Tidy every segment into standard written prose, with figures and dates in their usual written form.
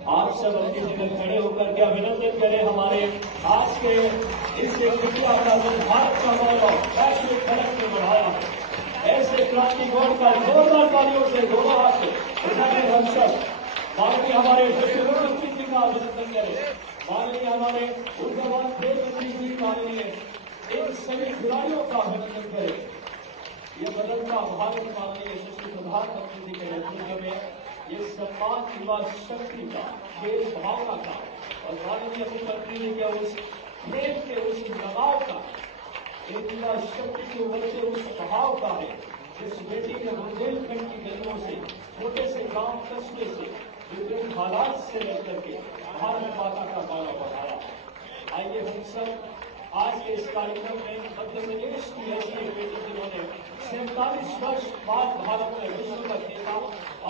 आप सब अपनी जगह खड़े होकर के अभिनंदन करें हमारे आज के इस विद्या का जो भारत का गौरव वैश्विक फलक में बढ़ाया है। ऐसे क्रांति गौर का जोरदार तालियों से दोनों हाथ उठाकर हम सब माननीय हमारे मुख्यमंत्री जी का अभिनंदन करें। माननीय हमारे ऊर्जावान खेल मंत्री जी माननीय इन सभी खिलाड़ियों का अभिनंदन करें। ये बदलता भारत माननीय यशस्वी प्रधानमंत्री जी के नेतृत्व में ये सम्मान युवा शक्ति का, खेल भावना का और माननीय मुख्यमंत्री जी के उस खेल के उस लगाव का, एक युवा शक्ति के उभरते उस भाव का है जिस बेटी ने बुंदेलखंड की गलियों से, छोटे से गांव कस्बे से, विभिन्न हालात से लेकर के भारत माता का गौरव बढ़ाया। आइए हम सब आज के इस कार्यक्रम में मध्य प्रदेश की ऐसी एक बेटी जिन्होंने 47 वर्ष बाद भारत में विश्व का खेला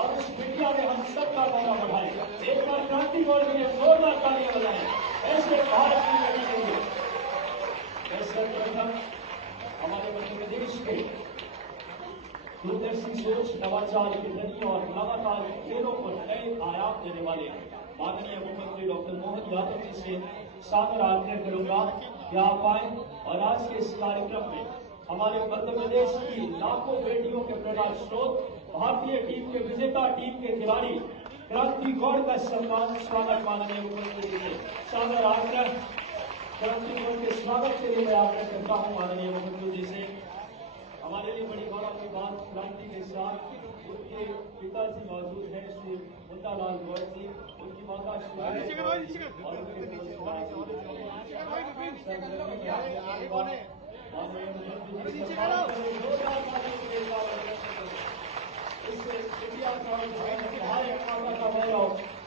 और उस बेटिया ने हम सबका गौरव बढ़ाया। एक बार क्रांति गौर के लिए जोरदार तालियां बजाएं ऐसे भारत की बेटी के लिए। मैं सर्वप्रथम हमारे मध्य प्रदेश के दूरदर्शी सोच, नवाचार की धनी और लगातार खेलों को नए आयाम देने वाले माननीय मुख्यमंत्री डॉक्टर मोहन यादव जी से सादर आग्रह करूंगा कि आप आए और आज के इस कार्यक्रम में हमारे मध्य प्रदेश की लाखों बेटियों के प्रेरणा स्रोत भारतीय टीम के विजेता टीम के खिलाड़ी क्रांति गौर का सम्मान स्वागत माननीय मुख्यमंत्री जी से सादर आग्रह। क्रांति गौर के स्वागत के लिए मैं आग्रह करता हूँ माननीय मुख्यमंत्री जी से। हमारे लिए बड़ी गौरव की बात, क्रांति के साथ उनके पिताजी मौजूद हैं श्री मुन्नालाल गौर जी, उनकी माता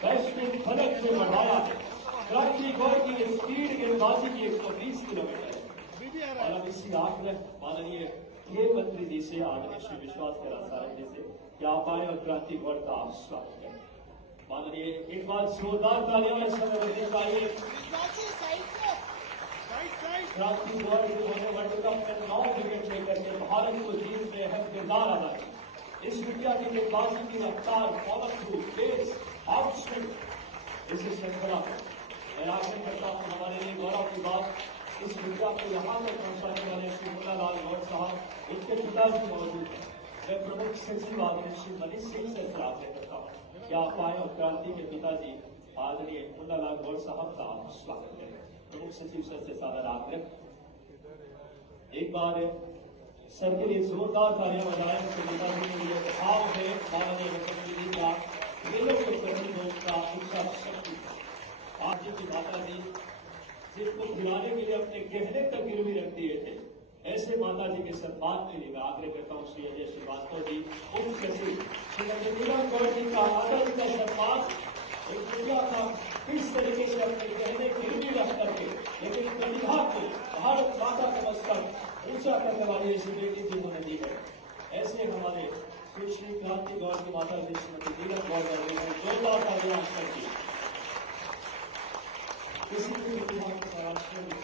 वैश्विक फलक से बढ़ाया है। क्रांति गौर की स्पीड गेंदबाजी की 120 किलोमीटर और अब इसी आग्रह माननीय खेल मंत्री जी से आदरणीय श्री विश्वास करासारन जी से क्या आप आए और क्रांति गौर का स्वागत करें। माननीय एक बार जोरदार तालियां इस समय बजनी चाहिए। क्रांति गौर जिन्होंने वर्ल्ड कप में 9 विकेट लेकर के भारत को जीत में अहम किरदार अदा किया। इस विद्या की गेंदबाजी की रफ्तार, follow through, pace, out swing इस श्रृंखला में मैं आग्रह करता हूँ हमारे लिए गौरव की बात इस विद्या को यहाँ तक पहुंचाने वाले श्री मुन्नालाल गौर साहब, उनके पिताजी मौजूद हैं। मैं प्रमुख सचिव आदरणीय श्री मनीष सिंह से आग्रह करता हूँ कि आप आए और क्रांति के पिताजी आदरणीय मुन्नालाल गौर साहब का स्वागत करें। प्रमुख सचिव सर से सादर आग्रह। एक बार सर के लिए जोरदार तालियां बजाएं। उनके पिताजी के लिए भाव है माननीय मुख्यमंत्री जी का खेलों के प्रति उनका उत्साह शक्ति। आप जी की माता जी जिनको खिलाने के लिए अपने गहने तक गिरवी रख दिए थे, ऐसे माता जी के सम्मान के लिए मैं आग्रह करता हूँ श्री अजय श्रीवास्तव जी, उप सचिव श्रीमती नीलम गौर जी का आदर का सम्मान। एक विद्या का किस तरीके से अपने गहने गिरवी रख करके लेकिन प्रतिभा को भारत माता का मस्तक ऊंचा करने वाली ऐसी बेटी जिन्होंने दी है, ऐसे हमारे श्री क्रांति गौर की माता जी श्रीमती नीलम गौर ने जोरदार तालियां की। किसी भी प्रतिभा को तराशने में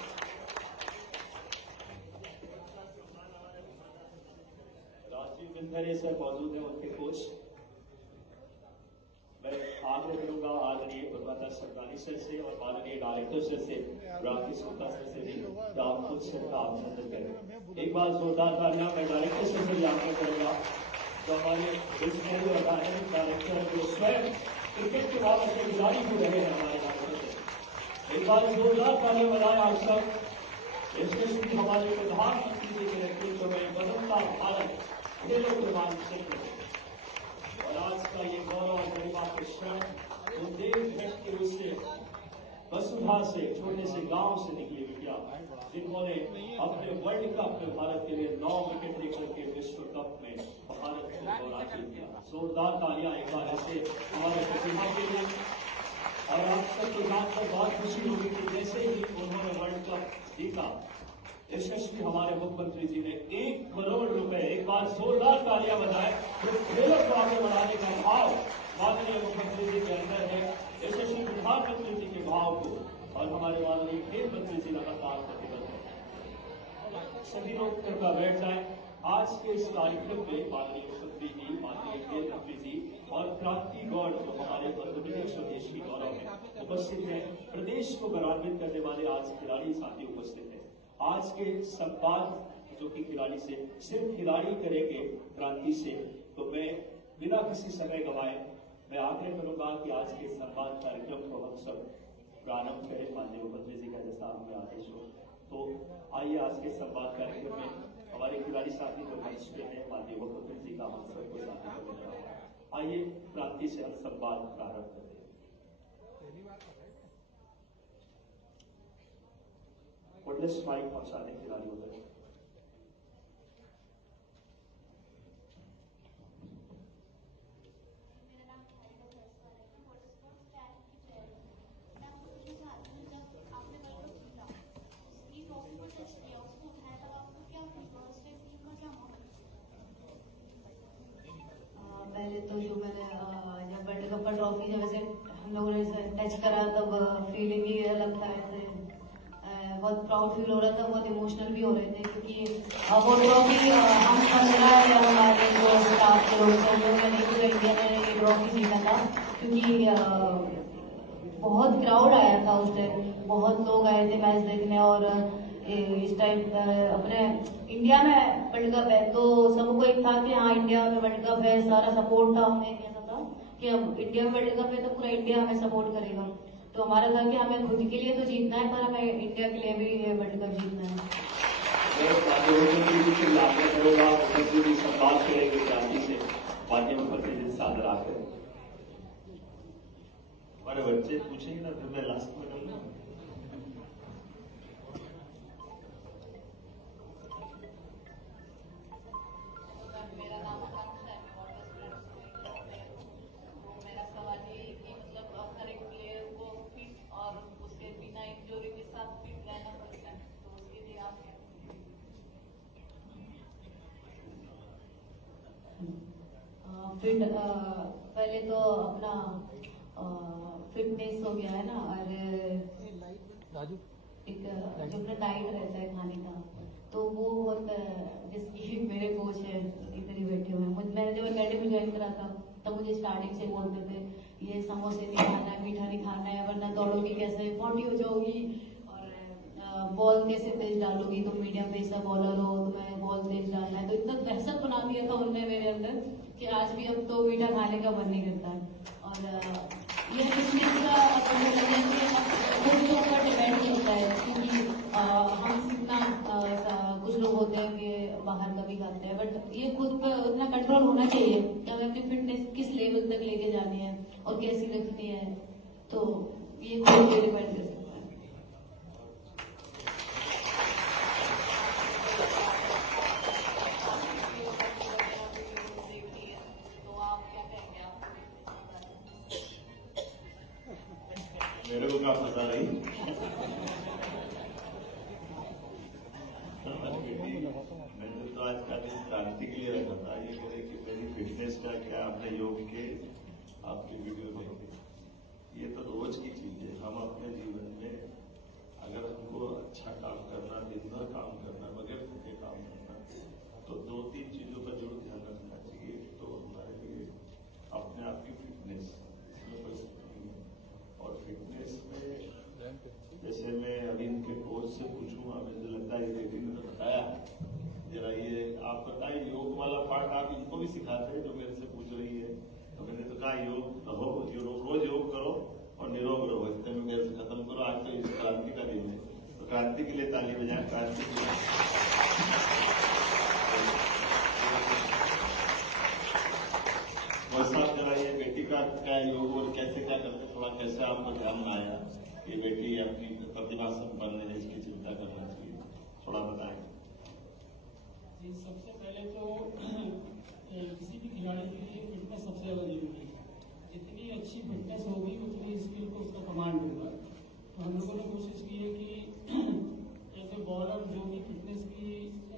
राजीव बिंदरे सर मौजूद है, उनके कोच। मैं आग्रह करूंगा आदरणीय उर्वता सरकारी सर से और माननीय डायरेक्टर सर से, राकेश गुप्ता सर से भी आप खुद सर का अभिनंदन करें। एक बार जोरदार तालियां मैं डायरेक्टर सर से भी आग्रह करूंगा जो हमारे विजनरी और डायनेमिक डायरेक्टर जो स्वयं क्रिकेट के बाद से खिलाड़ी भी रहे हैं हमारे डायरेक्टर। एक बार जोरदार तालियां बजाएं आप सब। इसमें हमारे प्रधानमंत्री जी के नेतृत्व में बदलता भारत खेलों के मानचित्र और आज का ये गौरव और गरिमा के क्षण बुंदेलखंड के उससे वसुधा से, छोटे से गांव से निकली बिटिया जिन्होंने अपने वर्ल्ड कप में भारत के लिए 9 विकेट लेकर के विश्व कप में भारत को गौरवान्वित किया। जोरदार तालियां एक बार ऐसे हमारे प्रतिभा के लिए। और आप सबको जानकर बहुत खुशी होगी कि जैसे ही उन्होंने वर्ल्ड कप जीता, यशस्वी हमारे मुख्यमंत्री जी ने 1 करोड़ रुपए, एक बार जोरदार तालियां बजाएं, तो खेलों को आगे बढ़ाने का भाव माननीय मुख्यमंत्री जी के अंदर है। यशस्वी प्रधानमंत्री जी के भाव को और हमारे माननीय खेल मंत्री जी लगातार प्रतिबद्ध है। सभी लोग कृपया बैठ जाएं। आज के इस कार्यक्रम में माननीय मुख्यमंत्री जी, माननीय केंद्र मंत्री जी और क्रांति गौड़ जो हमारे मध्य प्रदेश और देश की गौरव में उपस्थित है, प्रदेश को गौरवान्वित करने वाले आज खिलाड़ी साथी उपस्थित है। आज के संवाद जो कि खिलाड़ी से सिर्फ खिलाड़ी करेंगे क्रांति से, तो मैं बिना किसी समय गवाए मैं आग्रह करूंगा कि आज के संवाद कार्यक्रम को हम सब प्रारंभ करें। माननीय मुख्यमंत्री जी का जैसा हमें आदेश हो, तो आइए आज के संवाद कार्यक्रम में हमारे खिलाड़ी साथी जो मंच पे हैं, माननीय मुख्यमंत्री जी का हम सबको साथी कर रहा है। आइए क्रांति से हम संवाद प्रारंभ करते हैं। वुडलेस माइक पहुंचाने खिलाड़ी होते हैं। पहले तो जो मैंने जब वर्ल्ड कप का ट्रॉफी जब ऐसे हम लोगों ने टच करा तब फीलिंग ही अलग था। ऐसे बहुत प्राउड फील हो रहा था, बहुत इमोशनल भी हो रहे थे, क्योंकि वो ट्रॉफी हम 15 या हमारे जो स्टाफ के लोग थे उन लोगों ने पूरे इंडिया ने ये ट्रॉफी जीता था, क्योंकि बहुत क्राउड आया था उस टाइम, बहुत लोग आए थे मैच देखने। और इस टाइम अपने इंडिया में वर्ल्ड कप है तो सबको एक था कि हाँ इंडिया में वर्ल्ड कप है, सारा सपोर्ट था। हमें कहना था कि अब इंडिया में वर्ल्ड कप है तो पूरा इंडिया हमें सपोर्ट करेगा, तो हमारा था कि हमें खुद के लिए तो जीतना है पर हमें इंडिया के लिए भी वर्ल्ड कप जीतना है। संवाद करेंगे क्रांति से, माननीय मुख्यमंत्री जी सादर आकर हमारे बच्चे पूछेंगे ना, फिर मैं लास्ट में कहूँगा। फिट पहले तो अपना फिटनेस हो गया है ना, और एक जो अपना डाइट रहता है खाने का, तो वो बहुत जिसकी मेरे कोच है इधर ही बैठे हुए हैं। मैंने जब अकेडमी ज्वाइन करा था तब मुझे स्टार्टिंग से बोलते थे ये समोसे नहीं खाना है, मीठा नहीं खाना है, वरना दौड़ोगी कैसे, 40 हो जाओगी, और बॉल कैसे तेज डालोगी, तुम मीडियम पेस का बॉलर हो, तुम्हें बॉल तेज डालना है। तो इतना दहशत बना दिया था उनने मेरे अंदर कि आज भी अब तो मीठा खाने का मन नहीं करता है। और ये फिटनेस का खुद के ऊपर डिपेंड होता है, क्योंकि हम इतना कुछ लोग होते हैं कि बाहर का भी खाते हैं, बट ये खुद पर उतना कंट्रोल होना चाहिए कि हमें अपनी फिटनेस किस लेवल तक लेके जानी है और कैसी रखनी है, तो ये खुद पे डिपेंड कर सकता है। मेरे को क्या पता नहीं। मैंने तो आज का दिन क्रांति के लिए रखा था, ये करे कि मेरी फिटनेस का क्या, अपने योग के आपकी वीडियो देखे, ये तो रोज की चीज है। हम अपने जीवन में अगर हमको अच्छा काम करना, दिन भर काम करना, बगैर थके काम करना, तो 2-3 चीजों पर जरूर ध्यान रखना चाहिए। तो हमारे लिए अपने आप की फिटनेस, इसमें कोई शक नहीं है। और फिटनेस में जैसे मैं अभी इनके कोच से पूछूंगा, मुझे लगता है बेटी ने तो बताया, जरा ये आप बताइए योग वाला पार्ट आप इनको भी सिखाते हैं जो मेरे से पूछ रही है। तो मैंने तो कहा योग रहो, रोज योग करो और निरोग रहो, इतने में मेरे से खत्म करो। आज तो इस क्रांति का दिन है, तो क्रांति के लिए ताली बजाएं। क्रांति के लिए साहब जरा ये बेटी का क्या योग और कैसे क्या करते, थोड़ा कैसे आपको ध्यान में आया ये बेटी अपनी प्रतिभा संपन्न है, इसकी चिंता करना चाहिए, थोड़ा बताएं। जी, सबसे पहले तो किसी भी खिलाड़ी के लिए फिटनेस सबसे ज्यादा जरूरी है। जितनी अच्छी फिटनेस होगी उतनी स्किल को उसका कमांड होगा। तो हम लोगों ने कोशिश की है कि एज ए बॉलर जो भी फिटनेस की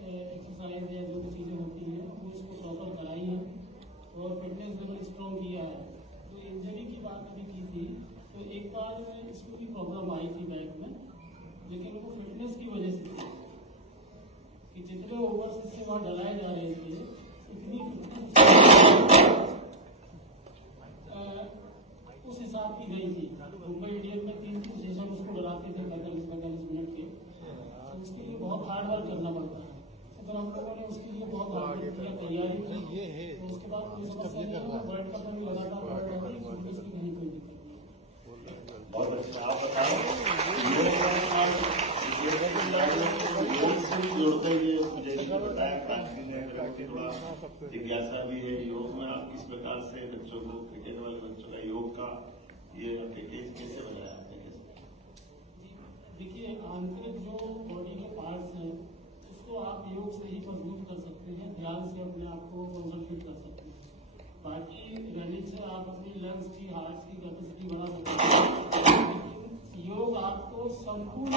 एक्सरसाइज या जो भी चीजें होती हैं वो इसको प्रॉपर कराई है और फिटनेस लेवल स्ट्रॉन्ग किया है। तो इंजरी की बात अभी की थी, तो एक बार इसको भी प्रॉब्लम आई थी बैक में, लेकिन वो फिटनेस की वजह से कि जितने ओवर्स इससे वहाँ डलाए जा रहे थे, इतनी उस हिसाब की गई थी। मुंबई इंडियंस में 3 सेशन उसको डलाते थे 45 मिनट के, तो उसके लिए बहुत हार्ड वर्क करना पड़ता है। अगर हम लोगों ने उसके लिए बहुत हार्ड वर्क किया, तैयारी की, तो उसके बाद कोई समस्या नहीं है। वर्ल्ड कप में भी लगातार वर्ल्ड कप की फिटनेस की नहीं कोई दिक्कत नहीं। बहुत अच्छा। आप बताओ योग से जोड़ते हुए मुझे बताया क्रांति ने, थोड़ा जिज्ञासा भी है योग में आप किस प्रकार से बच्चों को, क्रिकेट वाले बच्चों का योग का ये पैकेज कैसे बनाया आपने? देखिए, आंतरिक जो बॉडी के पार्ट्स हैं उसको आप योग से ही मजबूत कर सकते हैं, ध्यान से अपने आप को कंसंट्रेट कर सकते हैं। बाकी रनिंग से आप अपनी लंग्स की, हार्ट की कैपेसिटी बढ़ा सकते हैं, लेकिन योग आपको संपूर्ण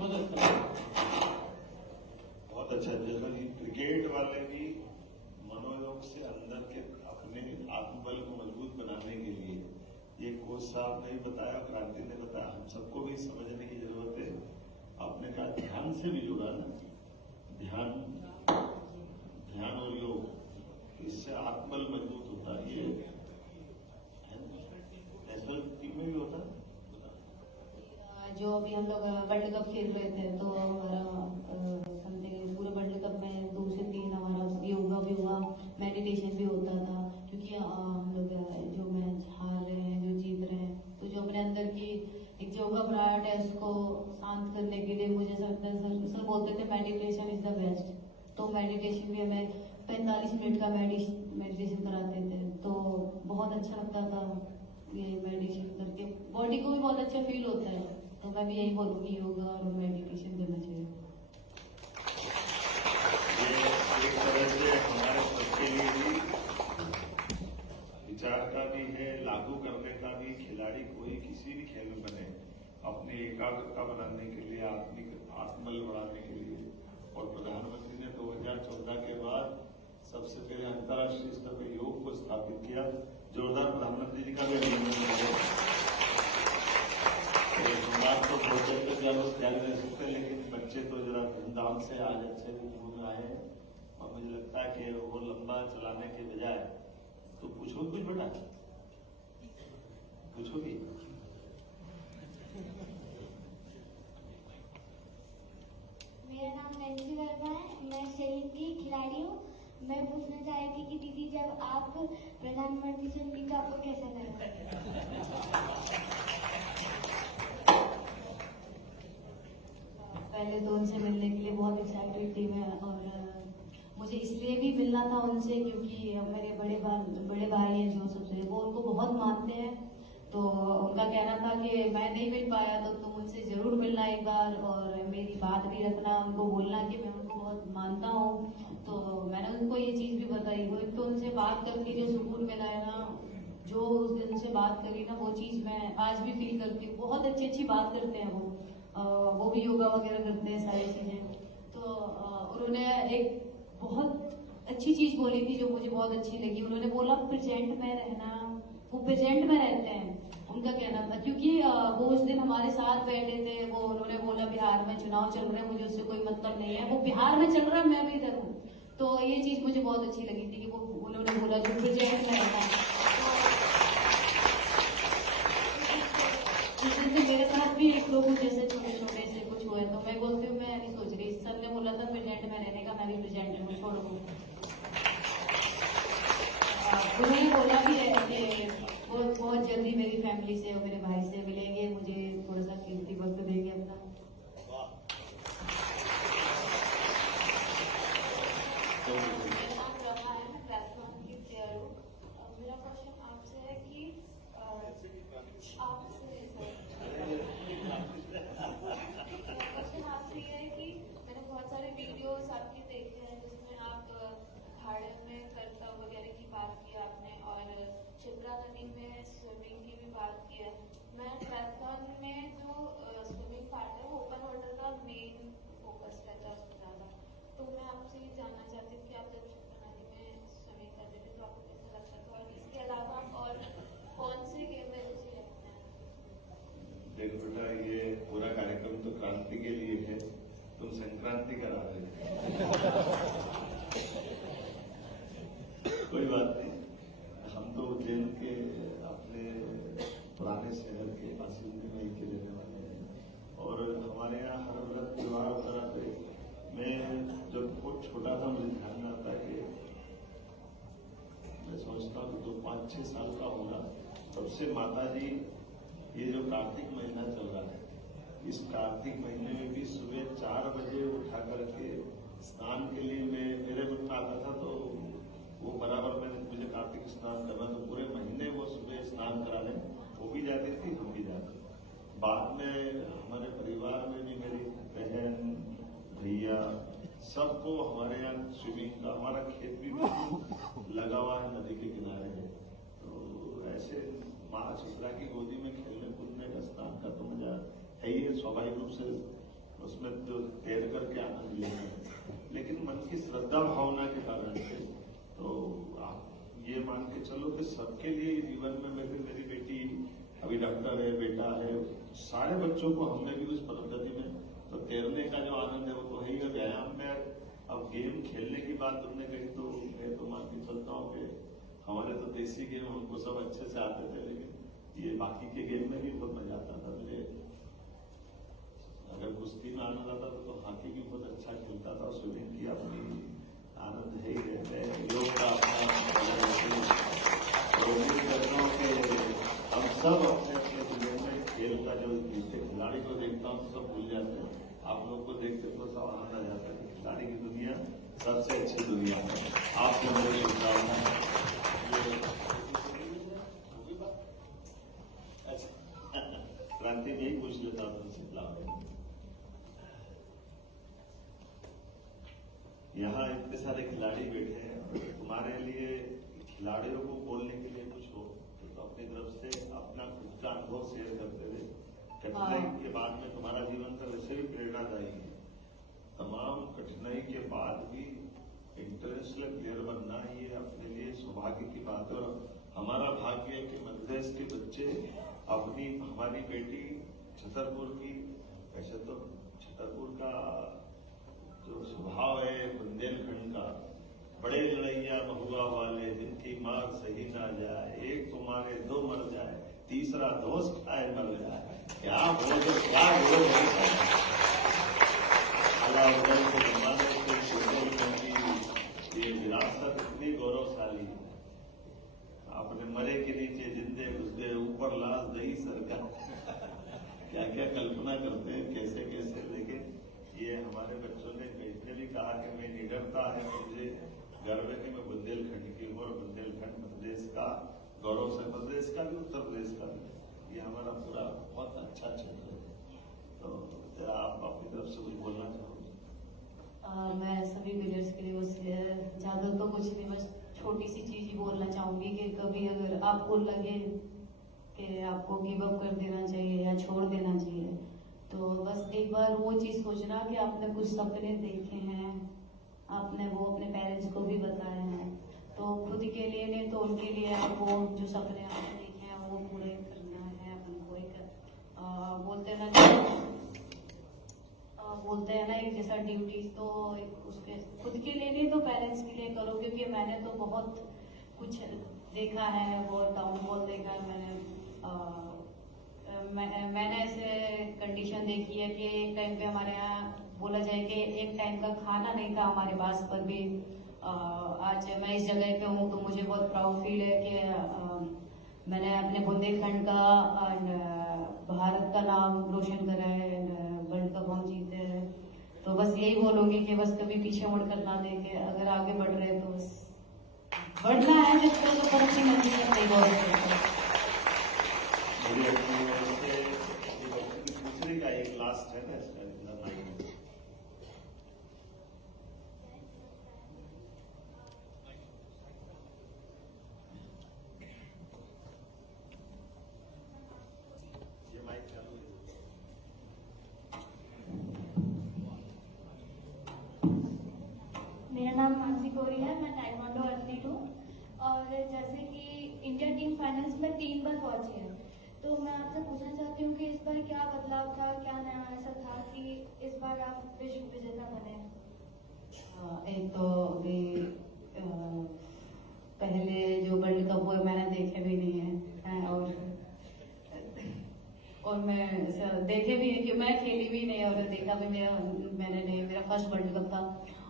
मदद करता है। बहुत अच्छा। जैसा कि क्रिकेट वाले भी मनोयोग से अंदर के अपने आत्मबल को मजबूत बनाने के लिए, ये कोच साहब ने भी बताया, क्रांति ने बताया, हम सबको भी समझने की जरूरत है। आपने कहा ध्यान से भी जुड़ा ना, ध्यान और योग, इससे आत्मबल मजबूत होता है। ये नेशनल टीम में भी होता है। जो अभी हम लोग वर्ल्ड कप खेल रहे थे, तो हमारा समथिंग पूरे वर्ल्ड कप में 2 से 3 हमारा योगा भी हुआ, मेडिटेशन भी होता था। क्योंकि हम लोग जो मैच हार रहे हैं, जो जीत रहे हैं, तो जो अपने अंदर की एक जो घबराहट है उसको शांत करने के लिए मुझे सर बोलते थे मेडिटेशन इज द बेस्ट। तो मेडिटेशन भी हमें 45 मिनट का मेडिटेशन कराते थे, तो बहुत अच्छा लगता था ये मेडिटेशन करके, बॉडी को भी बहुत अच्छा फील होता है। तो मैं भी यही बोलूँगी योगा और मेडिटेशन करना चाहिए। ये एक तरह से हमारे सबके लिए भी विचार का भी है, लागू करने का भी। खिलाड़ी कोई किसी भी खेल में बने, अपनी एकाग्रता बनाने के लिए, आत्मबल बढ़ाने के लिए। और प्रधानमंत्री ने 2014 के बाद सबसे पहले अंतर्राष्ट्रीय स्तर पर योग को स्थापित किया। जोरदार प्रधानमंत्री जी का भी अभिनंदन है। बात तो बहुत देर तक ध्यान नहीं सकते, लेकिन बच्चे तो जरा धूमधाम से आज अच्छे भी घूम रहे हैं। और मुझे लगता है कि वो लंबा चलाने के बजाय तो पूछो कुछ बेटा, पूछोगी? मेरा नाम नंजी वर्मा है, मैं शरीर की खिलाड़ी हूँ। मैं पूछना चाहेगी कि दीदी, जब आप प्रधानमंत्री से मिली तो आपको कैसा लगा? पहले तो उनसे मिलने के लिए बहुत एक्साइटेड थी मैं, और मुझे इसलिए भी मिलना था उनसे क्योंकि मेरे बड़े भाई हैं जो सबसे, वो उनको बहुत मानते हैं। तो उनका कहना था कि मैं नहीं मिल पाया तो तुम उनसे जरूर मिलना एक बार, और मेरी बात भी रखना, उनको बोलना कि मैं उनको बहुत मानता हूँ। तो मैंने उनको ये चीज़ भी बताई। वो तो उनसे बात करके जो सुकून मिला है ना, जो उस दिन से बात करी ना, वो चीज़ मैं आज भी फील करती हूँ। बहुत अच्छी बात करते हैं वो भी योगा वगैरह करते हैं, सारी चीज़ें। तो उन्होंने एक बहुत अच्छी चीज़ बोली थी जो मुझे बहुत अच्छी लगी। उन्होंने बोला प्रेजेंट में रहना, वो प्रेजेंट में रहते हैं, उनका कहना था। क्योंकि वो उस दिन हमारे साथ बैठे थे, वो उन्होंने बोला बिहार में चुनाव चल रहे हैं, मुझे उससे कोई मतलब नहीं है, वो बिहार में चल रहा है, मैं भी इधर हूँ। तो ये चीज़ मुझे बहुत अच्छी लगी थी कि वो उन्होंने बोला जो प्रेजेंट में रहना। उस दिन से मेरे साथ भी एक दो कुछ ऐसे छोटे से कुछ हुए, तो मैं बोलती हूँ मैं नहीं सोच रही। सर ने बोला था प्रेजेंट में रहने का, मैं भी प्रेजेंट में छोड़ दूँ। उन्होंने बोला भी है कि वो बहुत जल्दी मेरी फैमिली से और मेरे भाई से मिलेंगे, मुझे थोड़ा सा कीमती वक्त देंगे अपना। मेरा क्वेश्चन आपसे है कि मैंने बहुत सारे वीडियोस आपके देखे हैं जिसमें आप भाड़े में करतब वगैरह की बात की आपने, और शिप्रा नदी में स्विमिंग की भी बात की है। मैं ट्रायथलॉन में जो स्विमिंग पार्ट है, ओपन वाटर का मेन फोकस रहता है उसमें ज़्यादा। तो मैं आपसे ये जानना चाहती हूँ कि आप जब शिप्रा नदी में स्विमिंग करते थे तो आपको कैसा लगता था, और इसके अलावा और कौन से गेम में रुचि रखते हैं? क्रांति करा रहे कोई बात नहीं, हम तो उज्जैन के अपने पुराने शहर के बासिंदे में के रहने वाले हैं और हमारे यहाँ हर व्रत त्योहार वगैरह पे मैं जब बहुत छोटा था मुझे ध्यान में आता है कि मैं सोचता हूँ कि 5-6 साल का होगा तब से माता जी ये जो कार्तिक महीना चल रहा है इस कार्तिक महीने में भी सुबह 4 बजे उठा करके स्नान के लिए मैं मेरे मन में आता था तो वो बराबर मैंने मुझे कार्तिक स्नान करना तो पूरे महीने वो सुबह स्नान कराने वो भी जाती थी हम भी जाते। बाद में हमारे परिवार में भी मेरी बहन भैया सबको हमारे यहाँ स्विमिंग का हमारा खेत भी लगा हुआ है नदी के किनारे है तो ऐसे माँ चित्रा की गोदी में खेलने कूदने का स्नान का तो मजा है ही स्वाभाविक रूप से उसमें तो तैर करके आनंद लेना है लेकिन मन की श्रद्धा भावना के कारण से तो आप ये मान के चलो कि सबके लिए जीवन में मेरी बेटी अभी डॉक्टर है बेटा है सारे बच्चों को हमने भी उस पद्धति में तो तैरने का जो आनंद है वो तो है ही है व्यायाम में। अब गेम खेलने की बात तुमने कही तो मैं तो मान के चलता हूँ कि हमारे तो देसी गेम हमको सब अच्छे से आते थे लेकिन ये बाकी के गेम में भी बहुत मजा आता था मुझे। अगर कुश्ती में आनंद आता था तो हॉकी भी बहुत अच्छा खेलता था स्विमिंग की अपनी आनंद है ही रहते हैं योग का अपना उम्मीद करता हूँ कि हम सब अपने अपने जीवन में खेल का जो जिससे खिलाड़ी को देखता हूँ तो सब भूल जाते हैं आप लोग को देखते तो सब आनंद आ जाता है खिलाड़ी की दुनिया सबसे अच्छी दुनिया है। आपको मेरी शुभकामनाएं। क्रांति में ही पूछ लेता हूँ तुमसे यहाँ इतने सारे खिलाड़ी बैठे हैं तुम्हारे लिए खिलाड़ियों को बोलने के लिए कुछ हो तो अपनी तरफ से अपना खुद का अनुभव शेयर करते हुए कठिनाई के बाद में तुम्हारा जीवन का वैसे भी प्रेरणादायी है तमाम कठिनाई के बाद भी इंटरनेशनल प्लेयर बनना ही अपने लिए सौभाग्य की बात है और हमारा भाग्य है कि मध्य प्रदेश के बच्चे अपनी हमारी बेटी छतरपुर की वैसे तो छतरपुर का जो स्वभाव है बुंदेलखंड का बड़े लड़ैया महुआ वाले जिनकी मार सही ना जाए एक तो मारे 2 मर जाए तीसरा दोस्त खाए मर जाए क्या बोल क्या बोल ये विरासत इतनी गौरवशाली है आपने मरे के नीचे जिंदे घुसदे ऊपर लाश दही सरकार क्या क्या कल्पना करते हैं कैसे कैसे लेकिन ये हमारे बच्चों ने इसने भी कहा कि मैं निडरता है मुझे गर्व है कि मैं बुंदेलखंड की हूँ और बुंदेलखंड प्रदेश का गौरव से प्रदेश का भी उत्तर प्रदेश का भी ये हमारा पूरा बहुत अच्छा क्षेत्र है तो आप अपनी तरफ से कुछ बोलना चाहोगे? मैं सभी वीडियोस के लिए बस ज्यादा तो कुछ नहीं बस छोटी सी चीज ही बोलना चाहूंगी कि कभी अगर आपको लगे कि आपको गिव अप कर देना चाहिए या छोड़ देना चाहिए तो बस एक बार वो चीज सोचना कि आपने कुछ सपने देखे हैं आपने वो अपने पेरेंट्स को भी बताए हैं तो खुद के लिए नहीं तो उनके लिए आपको जो सपने आपने देखे हैं वो पूरे करना है अपन को एक बोलते हैं ना एक जैसा ड्यूटीज तो एक उसके खुद के लिए नहीं तो पेरेंट्स के लिए करो क्योंकि मैंने तो बहुत कुछ देखा है वो डाउनफॉल देखा है मैंने ऐसे कंडीशन देखी है कि एक टाइम पे हमारे यहाँ बोला जाए कि एक टाइम का खाना नहीं था हमारे पास पर भी आज मैं इस जगह पे हूँ तो मुझे बहुत प्राउड फील है कि मैंने अपने बुंदेलखंड का भारत का नाम रोशन करा है वर्ल्ड कप हम जीते हैं तो बस यही बोलूंगी कि बस कभी पीछे मुड़कर ना देखे अगर आगे बढ़ रहे हैं तो बस बढ़ना है जिसका तो तरक्की नहीं करते दूसरे का एक लास्ट है ना इसका ये माइक चालू है मेरा नाम मानसी कोरी है मैं ताइक्वांडो एथलीट हूँ और जैसे कि इंडिया टीम फाइनल्स में 3 बार पहुंची है तो तो मैं आपसे पूछना चाहती हूँ कि इस बार क्या बदलाव था, क्या नया ऐसा था कि इस बार आप विश्व विजेता बने? एक तो अभी पहले जो वर्ल्ड कप हुए मैंने देखे भी नहीं है और मैं देखे भी नहीं कि मैं खेली भी नहीं और देखा भी मैंने नहीं। मेरा फर्स्ट वर्ल्ड कप था।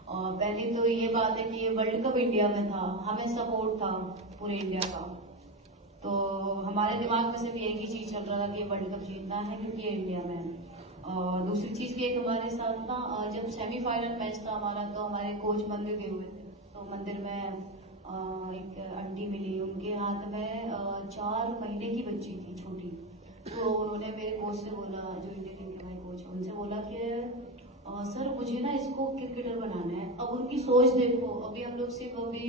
और पहली तो ये बात है कि ये वर्ल्ड कप इंडिया में था, हमें सपोर्ट था पूरे इंडिया का, तो हमारे दिमाग में सिर्फ एक ही चीज चल रहा था कि वर्ल्ड कप जीतना है क्योंकि ये इंडिया में है। और दूसरी चीज भी एक हमारे साथ था, जब सेमीफाइनल मैच था हमारा तो हमारे कोच मंदिर गए हुए थे, तो मंदिर में एक आंटी मिली, उनके हाथ में 4 महीने की बच्ची थी छोटी, तो उन्होंने मेरे कोच से बोला, जो इंडियन टीम के हमारे कोच, उनसे बोला कि सर मुझे ना इसको क्रिकेटर बनाना है। अब उनकी सोच देखो, अभी हम लोग सिर्फ अभी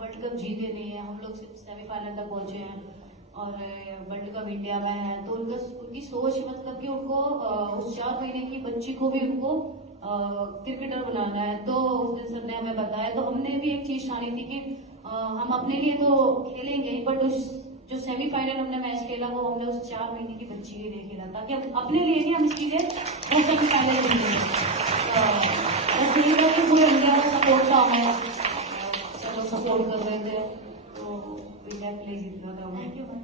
वर्ल्ड कप जीते नहीं है, हम लोग सिर्फ सेमीफाइनल तक पहुंचे हैं और वर्ल्ड कप इंडिया में है, तो उनकी सोच मतलब कि उनको उस 4 महीने की बच्ची को भी उनको क्रिकेटर बनाना है। तो उस दिन सर ने हमें बताया, तो हमने भी एक चीज ठानी थी कि हम अपने लिए तो खेलेंगे, बट उस जो सेमीफाइनल हमने मैच खेला वो हमने उस 4 महीने की बच्ची के लिए खेला, ताकि हम अपने लिए नहीं, हम इसके लिए वो सेमीफाइनल खेलेंगे। बस यही था कि पूरे इंडिया का सपोर्ट था, हमें सब लोग सपोर्ट कर रहे थे, तो इंडिया के लिए जीतना था। Thank you ma'am.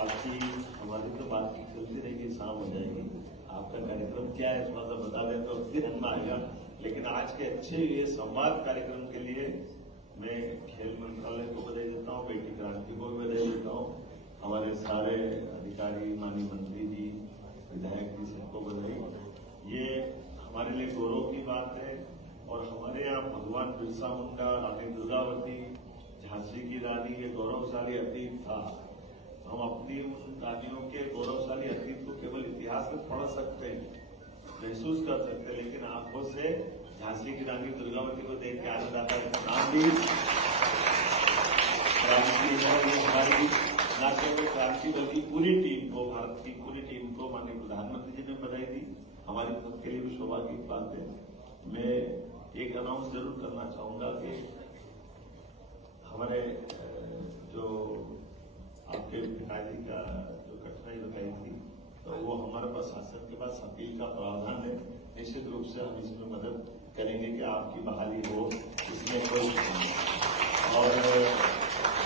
आपकी हमारी तो बात चलती रहेगी, शाम हो जाएगी। आपका कार्यक्रम क्या है थोड़ा सा बता दें तो फिर हम आएगा। लेकिन आज के अच्छे ये संवाद कार्यक्रम के लिए मैं खेल मंत्रालय को बधाई देता हूँ, बेटी क्रांति को भी बधाई देता हूँ, हमारे सारे अधिकारी, माननीय मंत्री जी, विधायक जी, सबको बधाई। ये हमारे लिए गौरव की बात है। और हमारे यहाँ भगवान बिरसा मुंडा, रानी दुर्गावती, झांसी की रानी, ये गौरवशाली अतीत था। हम अपनी उन रानियों के गौरवशाली अतीत को केवल इतिहास में पढ़ सकते हैं, महसूस कर सकते हैं, लेकिन आंखों से झांसी की रानी दुर्गावती को देख के आनंद आता है। नाम भी क्रांति है, ये हमारी न केवल क्रांति बल्कि पूरी टीम को, भारत की पूरी टीम को माननीय प्रधानमंत्री जी ने बधाई दी। हमारी खुद के लिए भी सौभाग्य की बात है। मैं एक अनाउंस जरूर करना चाहूंगा कि हमारे जो आपके पिताजी का जो कठिनाई बताई थी, तो वो हमारे पास शासन के पास अपील का प्रावधान है। निश्चित रूप से हम इसमें मदद करेंगे कि आपकी बहाली हो, इसमें कोई। और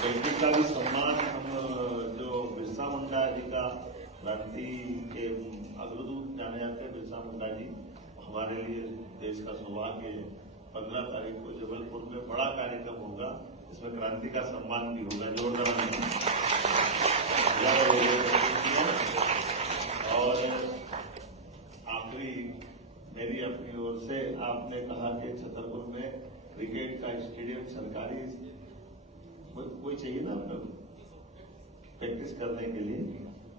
बेटी का भी सम्मान हम जो बिरसा मुंडा जी का, क्रांति के अग्रदूत जाने जाते हैं बिरसा मुंडा जी, हमारे लिए देश का सौभाग्य है। 15 तारीख को जबलपुर में बड़ा कार्यक्रम होगा, इसमें क्रांति का सम्मान भी होगा, जोरदार। और आखिरी मेरी अपनी ओर से, आपने कहा कि छतरपुर में क्रिकेट का स्टेडियम सरकारी कोई चाहिए ना अपने प्रैक्टिस करने के लिए,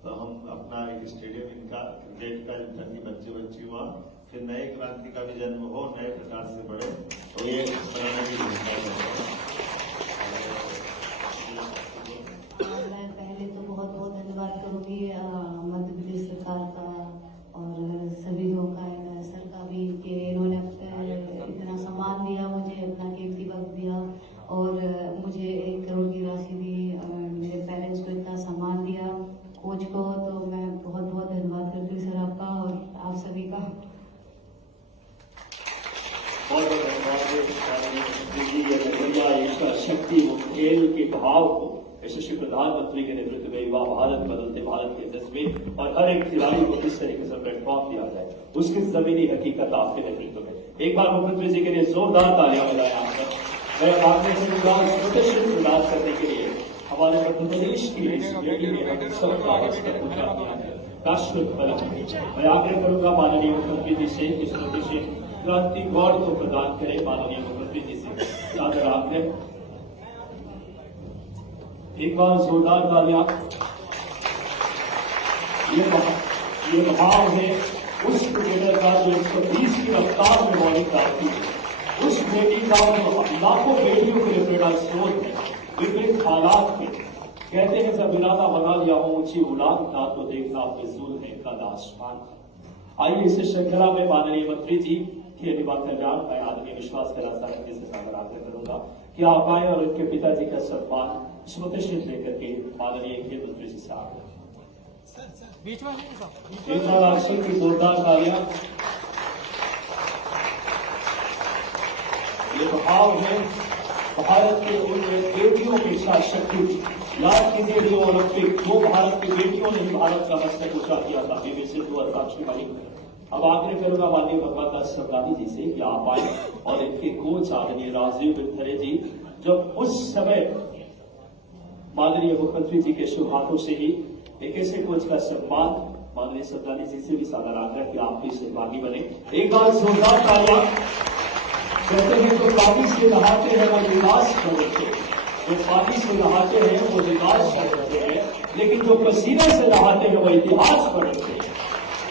तो हम अपना एक स्टेडियम इनका क्रिकेट का, ताकि बच्चे बच्ची वहाँ फिर नए क्रांति का भी जन्म हो, नए प्रकार से बढ़े, तो ये बनाने की व्यवस्था करते हैं। मैं पहले तो बहुत बहुत धन्यवाद करूंगी मध्य प्रदेश सरकार का और सभी लोगों का, सर का भी, कि इन्होंने इतना सम्मान दिया मुझे, अपना कीमती वक्त दिया और मुझे 1 करोड़ की राशि दी, मेरे पेरेंट्स को इतना सम्मान दिया, कोच को, तो मैं बहुत बहुत धन्यवाद करती हूँ सर आपका और आप सभी का। बहुत धन्यवाद इसका शक्ति, वो खेल के भाव को यशस्वी प्रधानमंत्री के नेतृत्व में युवा भारत, बदलते भारत के जज्बे और हर एक खिलाड़ी को किस तरीके से प्लेटफॉर्म दिया जाए, उसकी जमीनी हकीकत आपके नेतृत्व में। एक बार मुख्यमंत्री जी के लिए जोरदार तालियां बजाएं। मैं आपने प्रतिष्ठित प्रदान करने के लिए हमारे मध्य प्रदेश की इस बेटी में हम सबका राष्ट्र फलक मैं आग्रह करूंगा माननीय मुख्यमंत्री जी से इस स्मृति से क्रांति गौड़ को प्रदान करें। माननीय मुख्यमंत्री जी से आदर आग्रह, एक बार जोरदार तालियां। ये भाव है उस क्रिकेटर का जो 120 की रफ्तार में बॉलिंग करती है, उस बेटी का जो लाखों बेटियों के लिए प्रेरणा स्रोत है विभिन्न हालात में। कहते हैं जब इरादा बना लिया हो ऊंची उड़ान का, तो देखना फिजूल है कद आसमान। आइए इस श्रृंखला में माननीय मंत्री जी के निवास कल्याण मैं आदरणीय विश्वास करा साहब से आग्रह करूंगा कि आप आए और उनके पिताजी का सम्मान स्मृतिश्रित लेकर के माननीय खेल मंत्री जी साहब बीच में नहीं साहब एक बार आश्रम की जोरदार तालियां। ये भाव है भारत के उन बेटियों की इच्छा शक्ति। याद कीजिए रियो ओलंपिक, दो भारत की बेटियों ने ही भारत का मस्तक ऊंचा किया था, पीवी सिंधु और साक्षी मलिक। अब आग्रह करूंगा माननीय भगवता सरदानी जी से कि आप आए और इनके कोच आदरणीय राजीव विरथरे जी, जब उस समय माननीय मुख्यमंत्री जी के शुभ हाथों से ही एक ऐसे कोच का सम्मान माननीय सरदानी जी से भी सादर आग्रह कि आप भी सहभागी बने। एक बार जोरदार तालियां। कहते हैं जो पानी से नहाते हैं वो विकास कर देते हैं, जो पानी से नहाते हैं वो विकास कर देते हैं, लेकिन जो पसीने से नहाते हैं वो इतिहास कर देते हैं।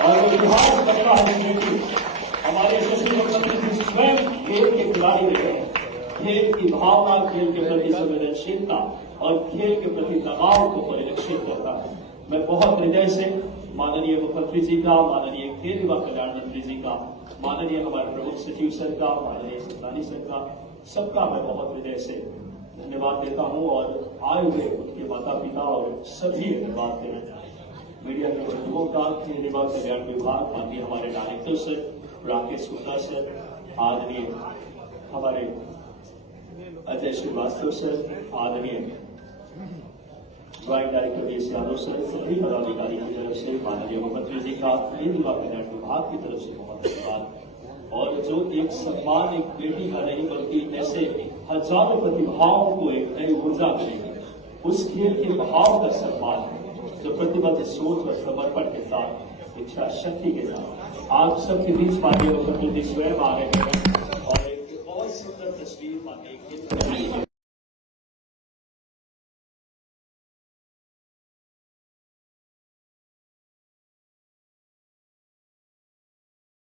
और वो इतिहास करता है क्योंकि हमारे यशस्वी मुख्यमंत्री जी स्वयं खेल के खिलाड़ी रहे हैं। खेल की भावना, खेल के प्रति संवेदनशीलता और खेल के प्रति दबाव को परिलक्षित करता है। मैं बहुत हृदय से माननीय मुख्यमंत्री जी का, माननीय खेल युवा कल्याण मंत्री जी का, माननीय हमारे प्रमुख सचिव सर का, माननीय सरदानी सर का, सबका मैं बहुत हृदय से धन्यवाद देता हूं। और आए हुए उनके माता पिता और सभी धन्यवाद देना मीडिया के बंधुओं का, खेल युवा कल्याण विभाग, माननीय हमारे director sir Rakesh Gupta sir, आदरणीय हमारे अजय श्रीवास्तव सर, आदरणीय drawing director S Yadav sir, सभी पदाधिकारी की तरफ से माननीय मुख्यमंत्री जी का खेल युवा कल्याण विभाग की तरफ से बहुत धन्यवाद। और जो एक सम्मान एक बेटी का नहीं बल्कि ऐसे हजारों प्रतिभाओं को एक नई ऊर्जा मिलेगी, उस खेल के भाव का सम्मान है जो प्रतिबद्ध सोच और समर्पण के साथ, इच्छा शक्ति के साथ आप सबके बीच माननीय मुख्यमंत्री स्वयं आ रहे हैं और एक बहुत सुंदर तस्वीर माननीय